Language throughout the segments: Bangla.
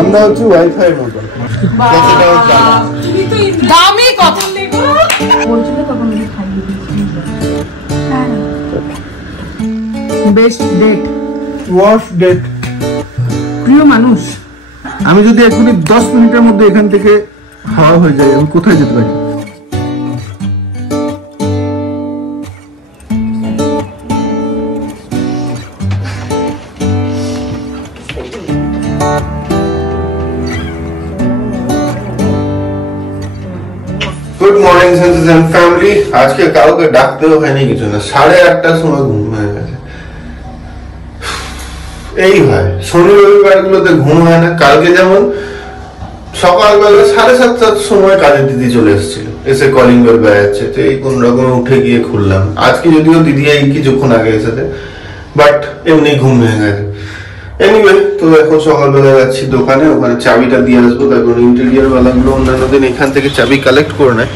আমরা হচ্ছে ওয়াইফাই মতো দামি কথা বলছিল তখন বেস্ট ডেট ওয়ার্স্ট ডেট। প্রিয় মানুষ, আমি যদি এখনই 10 মিনিটের মধ্যে এখান থেকে হাওয়া হয়ে যায়, আমি কোথায় যেতে পারি? Good morning senses and family. আজকে কাউকে ডাকতেও হয়নি কিছু না, 8:30টার সময় ঘুম হয়ে গেছে। এই হয় শনি রবিবার গুলোতে ঘুম হয় না। কালকে যেমন সকালবেলা 7:30টার সময় কাজের দিদি চলে এসেছিল, এসে কলিং বেল বাজাচ্ছে, তো এই কোন রকম উঠে গিয়ে খুললাম। আজকে যদিও দিদি এই কিছুক্ষণ আগে এসেছে, বাট এমনি ঘুম হয়ে গেছে। এনিওয়ে, তো এখন সকালবেলা যাচ্ছি দোকানে, ওখানে চাবিটা দিয়ে আসবো। তারপর ইন্টেরিয়ার বেলাগুলো অন্যান্য দিন এখান থেকে চাবি কালেক্ট করে নেয়,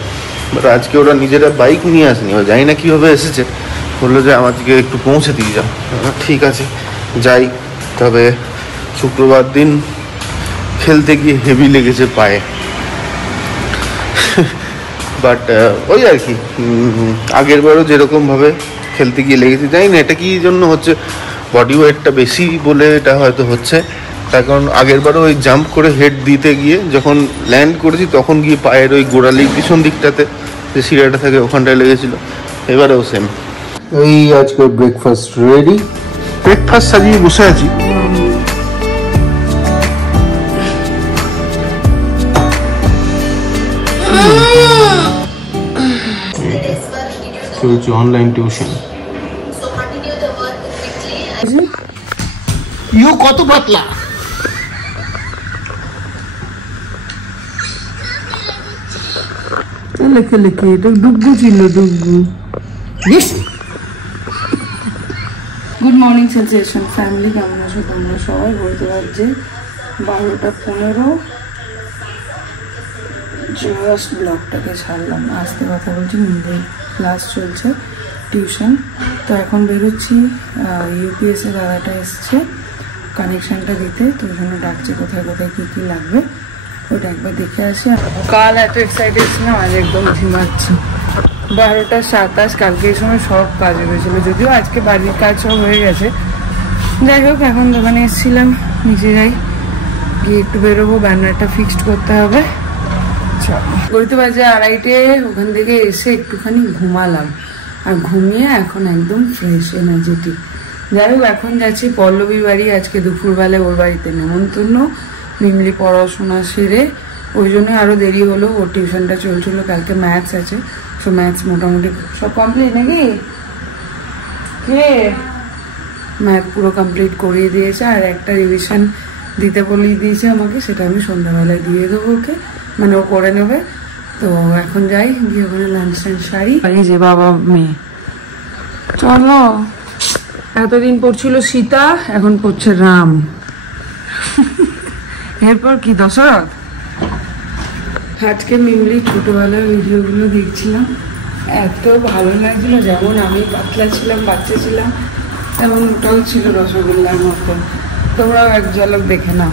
বাট আজকে ওরা নিজেরা বাইক নিয়ে আসেনি, জানি না কিভাবে এসেছে। বললো যে আমাদেরকে একটু পৌঁছে দিয়ে যাও। ঠিক আছে যাই। তবে শুক্রবার দিন খেলতে গিয়ে হেভি লেগেছে পায়ে, বাট ওই আর কি আগের বারও যেরকমভাবে খেলতে গিয়ে লেগেছে, জানি না এটা কি জন্য হচ্ছে, বডি ওয়েটটা বেশি বলে এটা হয়তো হচ্ছে। তার কারণ আগের বারও ওই জাম্প করে হেড দিতে গিয়ে যখন ল্যান্ড করেছি তখন গিয়ে পায়ের ওই গোড়ালির পিছন দিকটাতে যে শিরাটা থাকে ওখানটায় লেগেছিল, এবারেও সেম। এই আজকে ব্রেকফাস্ট রেডি, ব্রেকফাস্ট সাজিয়ে বসে আছি। চলছে অনলাইন টিউশন। ইউ কত পাতলা! লেখে লেখে এটা ডুগু ছিল, ডুগু। গুড মর্নিং সেন্সেশন ফ্যামিলি, কেমন আছো তোমরা সবাই? বলতে পারছে 12:15। জাস্ট ব্লগটাকে ছাড়লাম, আসতে কথা বলছি। নিজের ক্লাস চলছে, টিউশন। তো এখন বেরোচ্ছি, ইউপিএসের দাদাটা এসছে কানেকশানটা দিতে, তো ওই জন্য ডাকছে কোথায় কোথায় কী কী লাগবে ওটা একবার দেখে আসি। কাল এত এক্সাইটেড ছিলাম, আজ একদম ঝিমাচ্ছি। 12:27, কালকে এই সময় সব কাজ হয়েছিল, যদিও আজকে বাড়ির কাজ সব হয়ে গেছে। যাই হোক, এখন দোকানে এসেছিলাম, নিচে যাই, গিয়ে একটু বেরোবো, ব্যানারটা ফিক্সড করতে হবে। করতে বাজে 2:30, ওখান থেকে এসে একটুখানি ঘুমালাম, আর ঘুমিয়ে এখন একদম ফ্রেশ এনার্জেটিক। যাই হোক, এখন যাচ্ছি পল্লবীর বাড়ি। আজকে দুপুরবেলায় ওর বাড়িতে নেমন্তন্ন, মিমলি পড়াশোনা সেরে, ওই জন্য আরও দেরি হলো। ওর টিউশনটা চলছিল, কালকে ম্যাথস আছে, সো ম্যাথস মোটামুটি সব কমপ্লিট নাকি? কে ম্যাথ পুরো কমপ্লিট করিয়ে দিয়েছে, আর একটা রিভিশন দিতে বলেই দিয়েছে আমাকে, সেটা আমি সন্ধ্যাবেলায় দিয়ে দেবো ওকে, মানে ও করে নেবে। তো এখন যাই, গিয়ে ওখানে লাঞ্চ টাঞ্চ সারি। এই যে বাবা মেয়ে, চলো। এতদিন পড়ছিল সীতা, এখন পড়ছে রাম, এরপর কি দশরথ। আজকে মিমলি ছোটবেলার ভিডিওগুলো দেখছিলাম, এত ভালো লাগছিল। যেমন আমি পাতলা ছিলাম, বাচ্চা ছিলাম, তেমন ওটাও ছিল রসগোল্লার মতো। তোমরাও এক ঝলক দেখে নাও।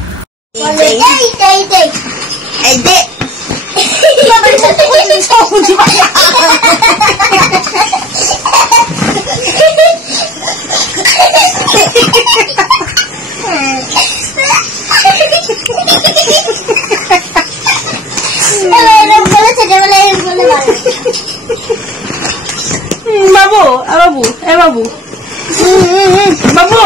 বাবু, বাবু, এ বাবু, বাবু,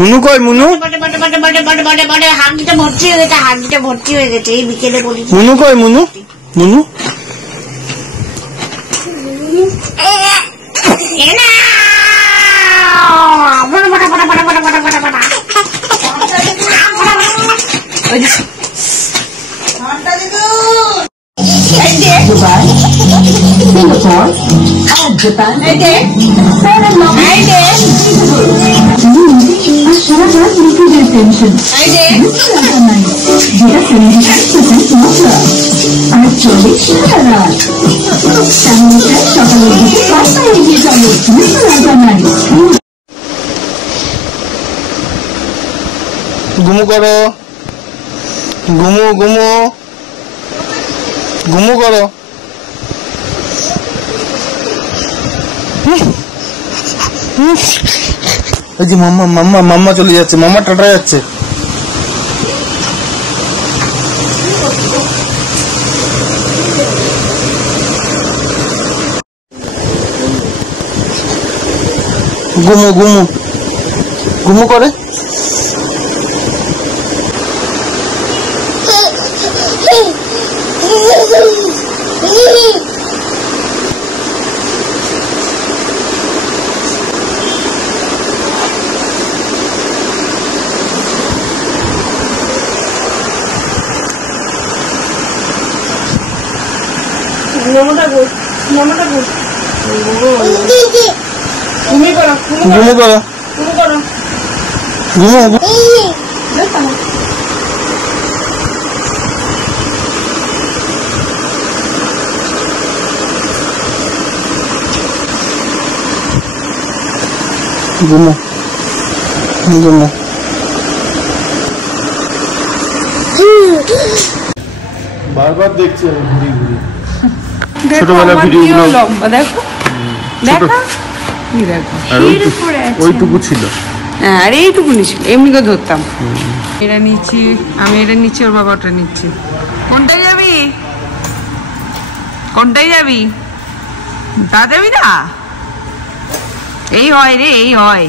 মুনু কই? মুনু হাঁড়িটা ভর্তি হয়ে গেছে, হাঁড়িটা ভর্তি হয়ে গেছে। এই বিকেলে বলি মুনু কই? Munu, Munu Dubai, Singapore, and Japan. ঘুমু করো, ঘুমু ঘুমু ঘুমু করো। এই যে মাম্মা মাম্মা মাম্মা চলে যাচ্ছে, মাম্মা টাটা যাচ্ছে। ঘুমু ঘুমু ঘুমু করে। ঘুমু করো, ঘুমু ঘুমু ঘুমু। বারবার দেখছি আমি ঘুরি ঘুরি। ছোটবেলা ভিডিওগুলো লম্বা দেখো, দেখো কি দেখো, ওইটুকু ছিল। হ্যাঁ আর এইটুকুনি ছিল, এমনি করে ধরতাম। এটা নিচ্ছি আমি, এটা নিচ্ছি, ওর বাবা ওটা নিচ্ছি। কোনটাই যাবি, কোনটাই যাবি? তা যাবি না? এই হয় রে, এই হয়,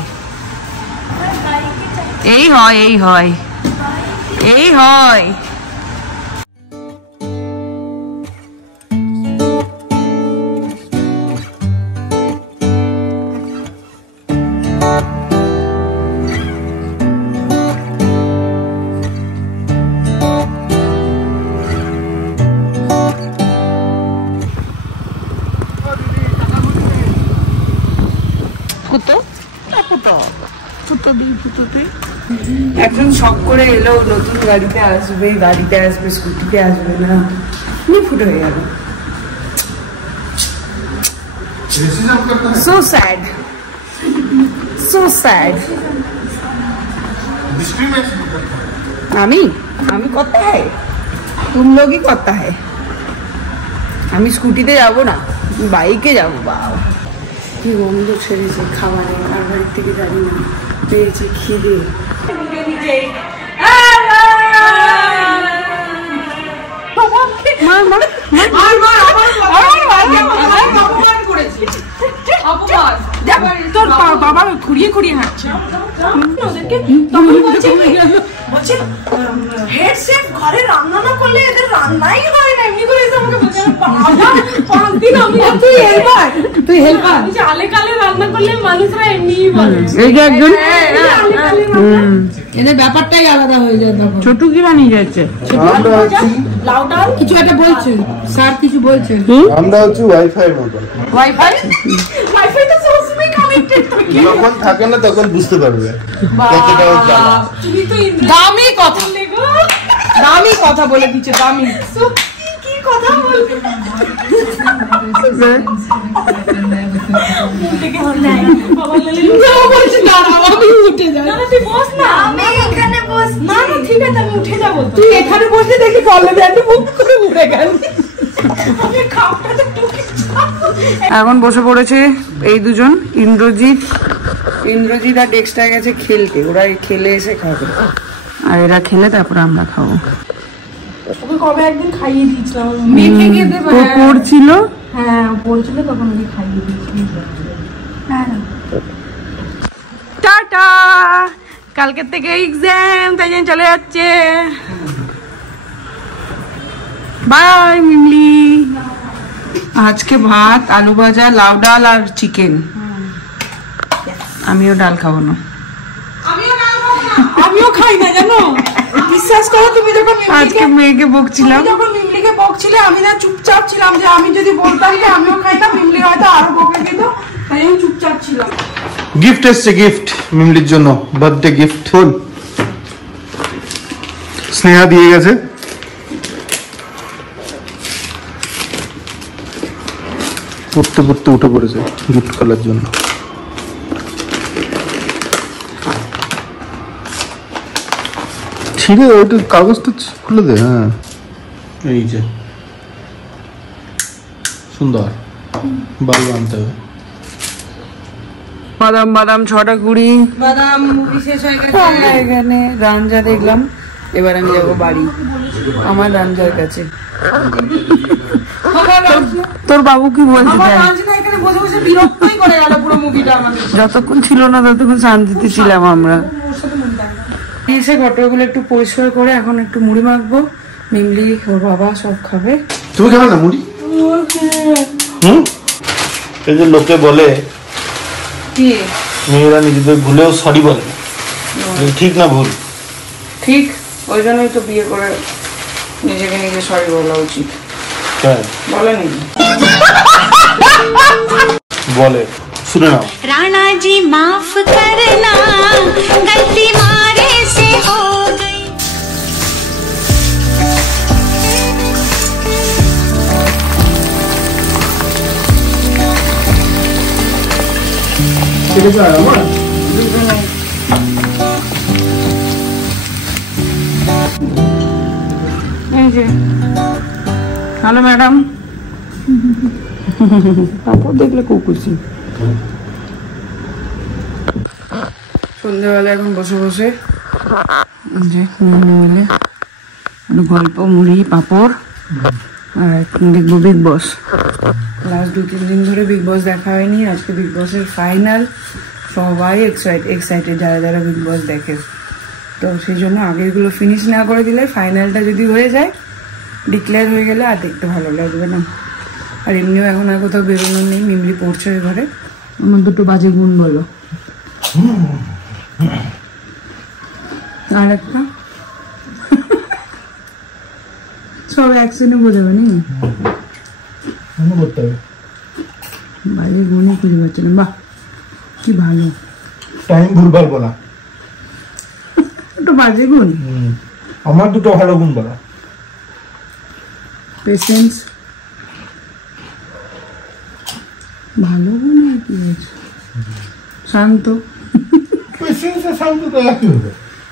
এই হয়, এই হয়, এই হয়। এখন শখ করে এলো নতুন গাড়িতে আসবে, স্কুটিতে আসবে না, ফুটো হয়ে গেল। So sad, so sad. আমি করता है, तुम लोग ही करता है। আমি স্কুটিতে যাবো না, বাইকে যাবো। বাবা কি গন্ধ ছেড়েছে খাবারে, আর বাড়ির থেকে জানি না, পেয়েছে খিদে। তোর বাবা খুঁড়িয়ে খুঁড়িয়ে হাঁটছে, হেড শেফ ঘরে রান্না না করলে এদের রান্নাই হয় না। এমনি করে এসে আমাকে বলছে তুই হেল্পার, আলে কালে রান্না করলে মানুষরা এমনিই বলে। এই যে একজন এদের ব্যাপারটাই আলাদা হয়ে যায়। তখন ছোটু কি বানিয়ে যাচ্ছে, কিছু একটা বলছেন স্যার, কিছু বলছেন। আমরা হচ্ছে ওয়াইফাই মতো, ওয়াইফাই তো সবসময় কানেক্টেড থাকে, যখন থাকে না তখন বুঝতে পারবে কতটা জ্বালা। দামি কথা, দামি কথা বলে দিচ্ছে, দামি কি কথা বলবে। তুই এখানে বসে দেখি উঠে গেল। এখন বসে পড়েছে এই দুজন, ইন্দ্রজিৎ আর ডেক্সটা গেছে খেলতে, ওরা খেলে এসে খাবে, আর এরা খেলে তারপর আমরা খাবো। কবে একদিন খাইয়ে দিয়েছিলাম, পড়ছিল, হ্যাঁ পড়ছিল, তখন ওকে খাইয়ে দিয়েছিলাম। টাটা, কালকে থেকে এক্সাম, তাই জন্য চলে যাচ্ছে। বাই মিমলি। আজকে ভাত, আলু ভাজা, লাউ ডাল আর চিকেন। আমিও ডাল খাবো না, আমিও খাই না জানো, বিশ্বাস করো। তুমি যখন আজকে মেয়েকে বকছিলাম, যখন মিমলিকে মিমলিকে বকছিলে, আমি না চুপচাপ ছিলাম যে আমি যদি বলতাম যে আমিও খাইতাম মিমলি হয়তো আরো বকে দিত, তাই আমি চুপচাপ ছিলাম। গিফট এসছে, গিফট মিমলির জন্য, বার্থডে গিফট। ফুল স্নেহা দিয়ে গেছে। পড়তে পড়তে উঠে পড়েছে গিফট করার জন্য। ছিঁড়ে ওইটা কাগজটা খুলে দে। হ্যাঁ এই যে সুন্দর, বাল্ব আনতে হবে। বাদাম বাদাম 6টা 20 বাদাম মুড়ি শেষ হয়ে গেছে। আমরা এখানে রাঞ্জা দেখলাম, এবার আমি যাবো বাড়ি আমার রাঞ্জার কাছে। তোর বাবু কি বলছে? যতক্ষণ ছিল না ততক্ষণ শান্তিতে ছিলাম আমরা। এসে ঘটনাগুলো একটু পরিষ্কার করে এখন একটু মুড়ি মাখবো, মিমলি ওর বাবা সব খাবে। তুমি খাবে না মুড়ি? এই যে লোকে বলে কি মেয়েরা নিজেদের ভুলেও সরি বলে, ঠিক না ভুল? ঠিক, ওই জন্যই তো বিয়ে করে নিজেকে নিজে সরি বলা উচিত। বলে নাকি? বলে, শুনে নাও। राणा जी माफ करना गलती मारे से हो गई। Hello madam. পাপড় দেখলে খুব খুশি। সন্ধ্যেবেলা এখন বসে বসে যে বলে একটু গল্প, মুড়ি পাপড়, আর এখন দেখবো বিগ বস। লাস্ট 2-3 দিন ধরে বিগ বস দেখা হয়নি, আজকে বিগ বসের ফাইনাল। সবাই এক্সাইটেড যারা যারা বিগ বস দেখে, তো সেই জন্য আগেরগুলো ফিনিশ না করে দিলে ফাইনালটা যদি হয়ে যায়, ডিক্লেয়ার হয়ে গেলে আর দেখতে ভালো লাগবে না। আর এমনিও এখন আর কোথাও বেরোনো নেই, মিমলি পড়ছে ওই ঘরে। আমার 2টো বাজে গুণ বলো। আর একটা সব একসঙ্গে বোঝাবে নি, বাজে গুণই খুঁজে পাচ্ছে না। বাহ কি ভালো, টাইম ভুলভাল বলা। একটু বাজে গুণ, আমার 2টো ভালো গুণ বলা। পেশেন্স ভালো গুণ, আর কি আছে? শান্ত,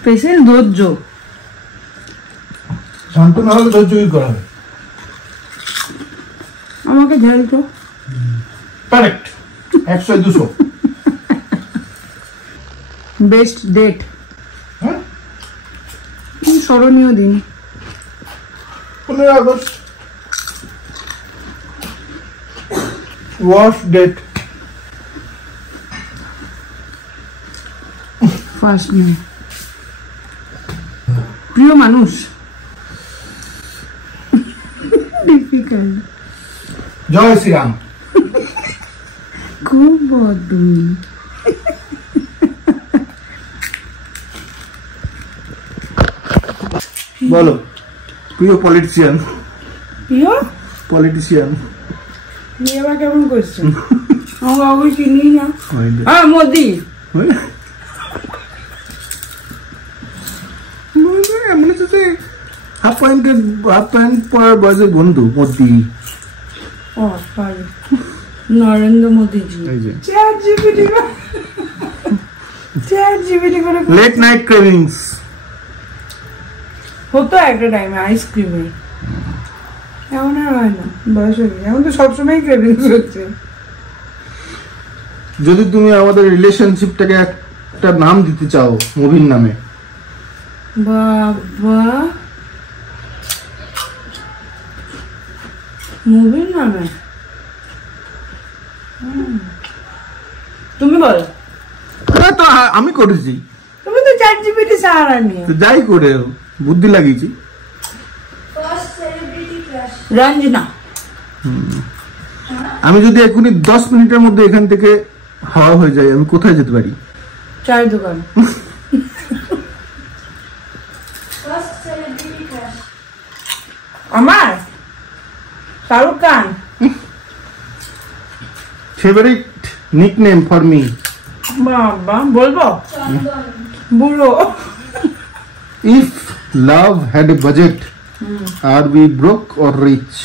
পেশেন্স ধৈর্য। শান্ত না হলে ধৈর্য কি করা হবে? আমাকে ঝেলতো। কারেক্ট, 100-200। বেস্ট ডেট, স্মরণীয় দিন 15 August. Worst date first May. প্রিয় মানুষ ডিফিকাল্ট। জয় শ্রীরাম। খুব বদুই। বলো প্রিয় পলিটিশিয়ান। প্রিয় পলিটিশিয়ান নিয়ে আবার কেমন করছে? আমার বাবু চিনি না। হ্যাঁ মোদি। মনে হচ্ছে হাফ প্যান্ট পরার বয়সের বন্ধু মোদি। ও সরি, নরেন্দ্র মোদিজি। চ্যাট জিপিটি করে লেট নাইট ক্রেভিংস হতো একটা টাইমে আইসক্রিমের, এখন আর হয় না, বয়স হয়ে গেছে। এখন তো সবসময় ক্রেভিংস হচ্ছে। যদি তুমি আমাদের রিলেশনশিপটাকে একটা নাম দিতে চাও মুভির নামে, বাবা মুভির নামে তুমি বলো। তো আমি করেছি, তুমি তো চ্যাট জিপিটি সাহারা নিয়ে। যাই করে বুদ্ধি লাগিয়েছি। রঞ্জনা, আমি যদি এখনই 10 মিনিটের মধ্যে এখান থেকে হাওয়া হয়ে যায়, আমি কোথায় যেতে পারি? চায়ের দোকান। আমার Shahrukh Khan. Favorite nickname for me? বাবা বলবো বুড়ো। If love had a budget, are we broke or rich?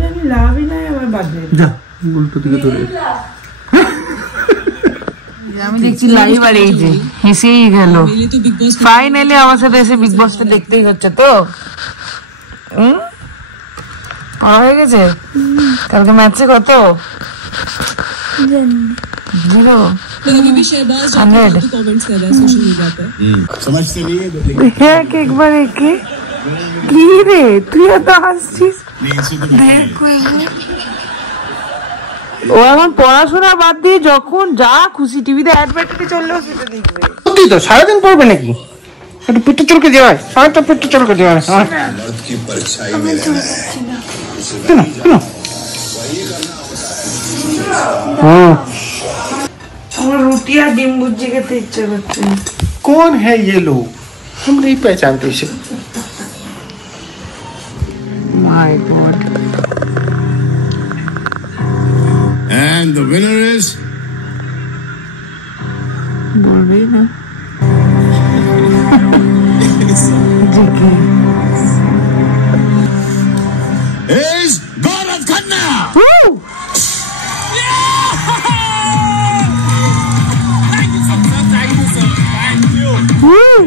জানি লাভই নাই আমার বাদে। যা উল্টো দিকে ধরে। আমি দেখছি লাইভ আর এই যে হেসেই গেল। ফাইনালি আমার সাথে এসে বিগ বসটা দেখতেই হচ্ছে তো। হয়ে গেছে কালকে ম্যাচে কত একবার একে কি রে তুই তো হাসছিস। ও এখন পড়াশোনা বাদ দিয়ে যখন যা খুশি টিভিতে অ্যাডভার্টাইজ চললেও সেটা দেখবে। সত্যি তো সারাদিন পড়বে নাকি? একটু পেটে চলকে যাওয়ায় সারাটা পেটে চলকে যাওয়ায়। আমার রুটি আর ডিম ভুজি খেতে ইচ্ছে করছে। कौन है ये लोग? हम नहीं पहचानते इसे। My God. And the winner is बोल ना is Gaurav Khanna. Woo! Thank you so much. Thank you. Woo!